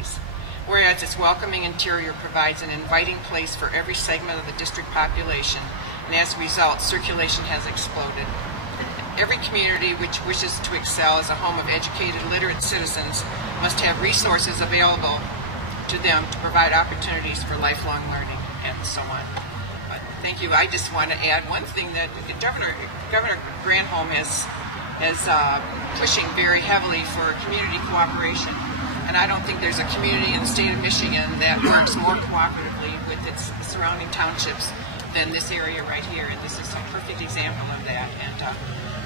place. Whereas its welcoming interior provides an inviting place for every segment of the district population, and as a result, circulation has exploded. Every community which wishes to excel as a home of educated, literate citizens must have resources available to them to provide opportunities for lifelong learning, and so on. But thank you. I just want to add one thing that Governor Granholm is pushing very heavily for community cooperation. And I don't think there's a community in the state of Michigan that works more cooperatively with its surrounding townships than this area right here. And this is a perfect example of that. And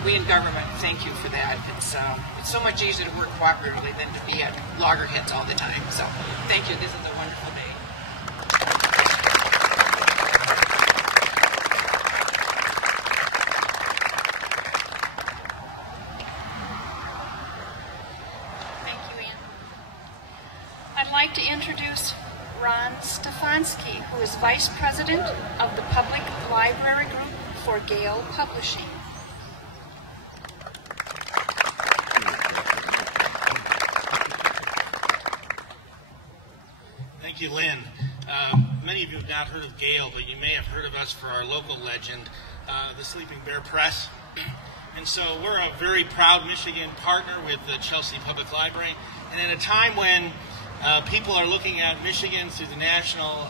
we in government thank you for that. It's so much easier to work cooperatively than to be at loggerheads all the time. So thank you. This is a wonderful day. I'd like to introduce Ron Stefanski, who is Vice President of the Public Library Group for Gale Publishing. Thank you, Lynn. Many of you have not heard of Gale, but you may have heard of us for our local legend, the Sleeping Bear Press. And so we're a very proud Michigan partner with the Chelsea Public Library. And at a time when people are looking at Michigan through the national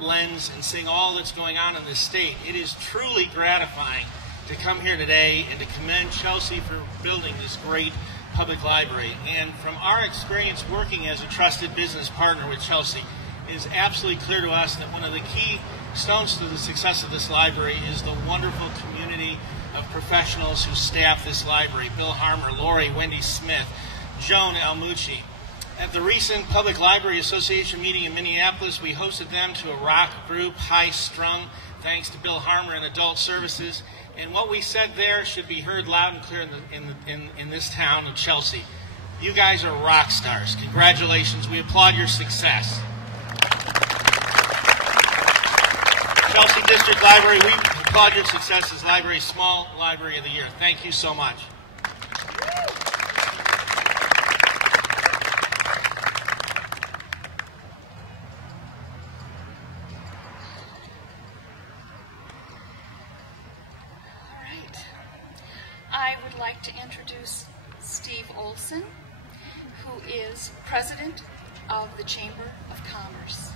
lens and seeing all that's going on in this state, it is truly gratifying to come here today and to commend Chelsea for building this great public library. And from our experience working as a trusted business partner with Chelsea, it is absolutely clear to us that one of the key stones to the success of this library is the wonderful community of professionals who staff this library: Bill Harmer, Lori, Wendy Smith, Joan Almucci. At the recent Public Library Association meeting in Minneapolis, we hosted them to a rock group, High Strung, thanks to Bill Harmer and Adult Services. And what we said there should be heard loud and clear in this town of Chelsea. You guys are rock stars. Congratulations. We applaud your success. Chelsea District Library, we applaud your success as Library's Small Library of the Year. Thank you so much. I would like to introduce Steve Olson, who is President of the Chamber of Commerce.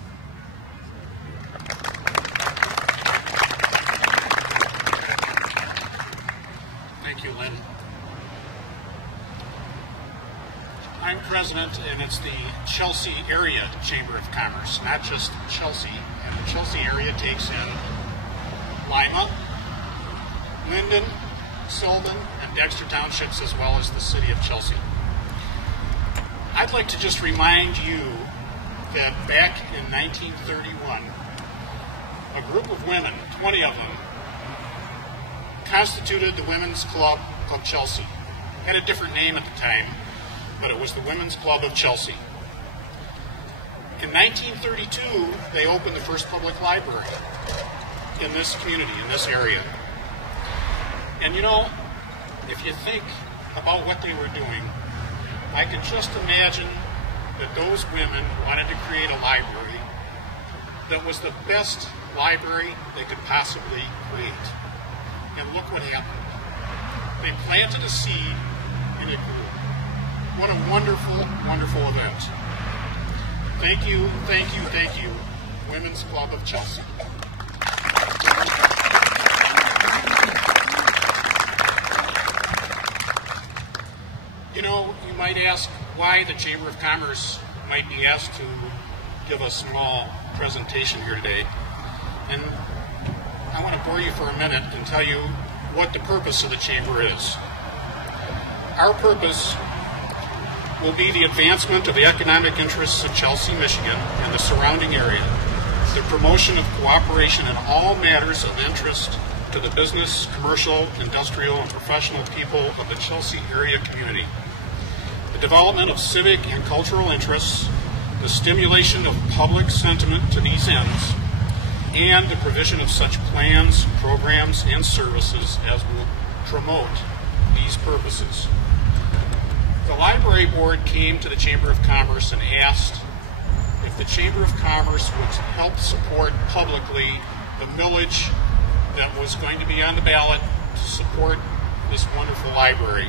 Thank you, Lynn. I'm president, and it's the Chelsea Area Chamber of Commerce, not just Chelsea. And the Chelsea area takes in Lima, Linden, Sylvan, and Dexter Townships, as well as the city of Chelsea. I'd like to just remind you that back in 1931, a group of women, 20 of them, constituted the Women's Club of Chelsea. It had a different name at the time, but it was the Women's Club of Chelsea. In 1932, they opened the first public library in this community, in this area. And you know, if you think about what they were doing, I could just imagine that those women wanted to create a library that was the best library they could possibly create. And look what happened. They planted a seed and it grew. What a wonderful, wonderful event. Thank you, thank you, thank you, Women's Club of Chelsea. You know, you might ask why the Chamber of Commerce might be asked to give a small presentation here today. And I want to bore you for a minute and tell you what the purpose of the Chamber is. Our purpose will be the advancement of the economic interests of Chelsea, Michigan, and the surrounding area, the promotion of cooperation in all matters of interest to the business, commercial, industrial, and professional people of the Chelsea area community, the development of civic and cultural interests, the stimulation of public sentiment to these ends, and the provision of such plans, programs, and services as will promote these purposes. The Library Board came to the Chamber of Commerce and asked the Chamber of Commerce would help support publicly the millage that was going to be on the ballot to support this wonderful library.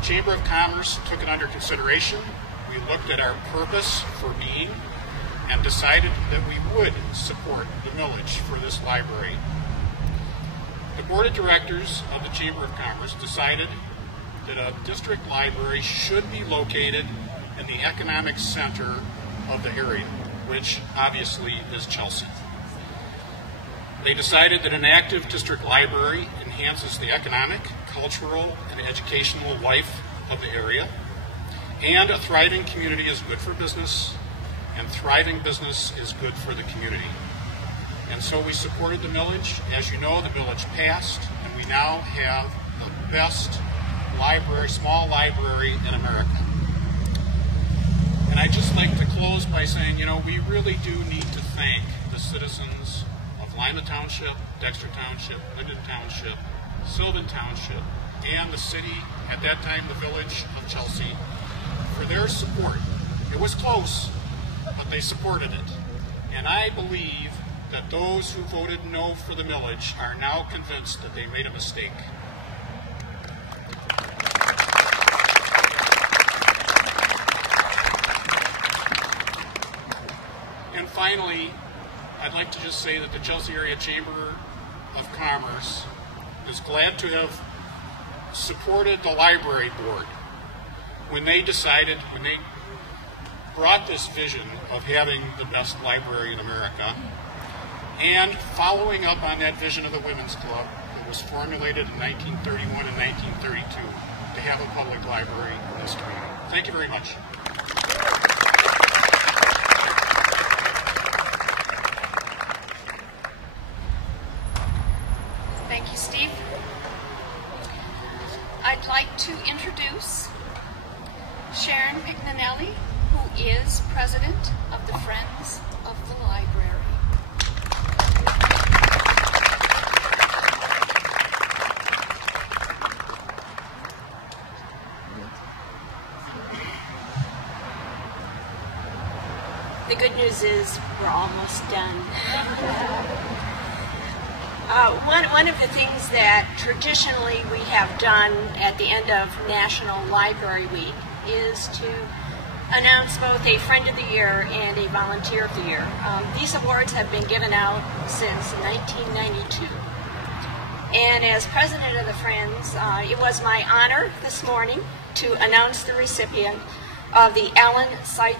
The Chamber of Commerce took it under consideration. We looked at our purpose for being and decided that we would support the millage for this library. The Board of Directors of the Chamber of Commerce decided that a district library should be located in the economic center of the area, which obviously is Chelsea. They decided that an active district library enhances the economic, cultural, and educational life of the area, and a thriving community is good for business, and thriving business is good for the community. And so we supported the millage. As you know, the millage passed, and we now have the best library, small library in America. And I'd just like to close by saying, you know, we really do need to thank the citizens of Lima Township, Dexter Township, Linden Township, Sylvan Township, and the city, at that time the village of Chelsea, for their support. It was close, but they supported it. And I believe that those who voted no for the millage are now convinced that they made a mistake. And finally, I'd like to just say that the Chelsea Area Chamber of Commerce is glad to have supported the library board when they brought this vision of having the best library in America, and following up on that vision of the Women's Club that was formulated in 1931 and 1932 to have a public library in this community. Thank you very much. Thank you, Steve. I'd like to introduce Sharon Pignanelli, who is president of the Friends of the Library. The good news is we're almost done. One of the things that traditionally we have done at the end of National Library Week is to announce both a Friend of the Year and a Volunteer of the Year. These awards have been given out since 1992. And as president of the Friends, it was my honor this morning to announce the recipient of the Alan Seitz